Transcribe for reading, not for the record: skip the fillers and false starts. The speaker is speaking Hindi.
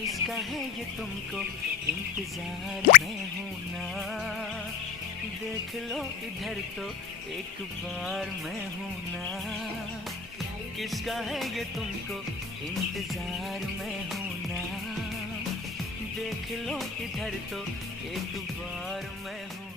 किसका है ये तुमको इंतजार में हूँ ना, देख लो इधर तो एक बार मैं हूँ ना। किसका है ये तुमको इंतजार में हूँ ना, देख लो इधर तो एक बार मैं हूँ।